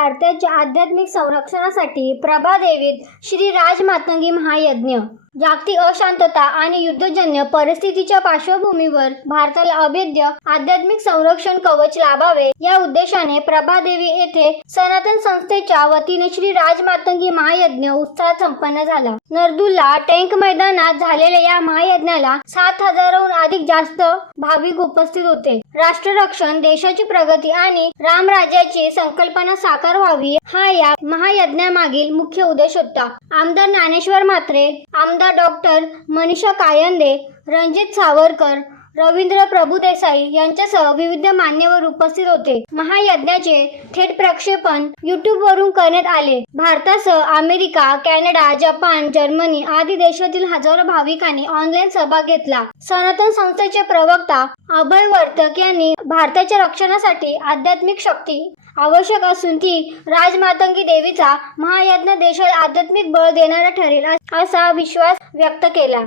भारताच्या आध्यात्मिक संरक्षणासाठी प्रभादेवीत श्री राजमातंगी महायज्ञ. जागतिक अशांतता आणि युद्धजन्य परिस्थितीच्या पार्श्वभूमीवर भारताला अभेद्य आध्यात्मिक संरक्षण कवच लाभावे या उद्देशाने प्रभादेवी येथे सनातन संस्थेच्या वतीने श्री राजमातंगी महायज्ञ उत्साहात संपन्न झाला. नरदुल्ला टँक मैदानात झालेल्या या महायज्ञाला 7,000हून अधिक जास्त भाविक उपस्थित होते. राष्ट्ररक्षण, देशाची प्रगती आणि रामराज्याची संकल्पना साकार व्हावी हा या महायज्ञामागील मुख्य उद्देश होता. आमदार ज्ञानेश्वर म्हात्रे, आमदार डॉक्टर मनीषा कायंदे, रणजित सावरकर, रवींद्र प्रभुदेसाई यांच्यासह विविध मान्यवर उपस्थित होते. महायज्ञाचे थेट प्रक्षेपण यूट्यूबवरून करण्यात आले. भारतासह अमेरिका, कॅनडा, जपान, जर्मनी आदी देशातील हजारो भाविकांनी ऑनलाईन सहभाग घेतला. सनातन संस्थेचे प्रवक्ता अभय वर्तक यांनी भारताच्या रक्षणासाठी आध्यात्मिक शक्ती आवश्यक असून ती राजमातंगी देवीचा महायज्ञ देशाला आध्यात्मिक बळ देणारा ठरेल असा विश्वास व्यक्त केला.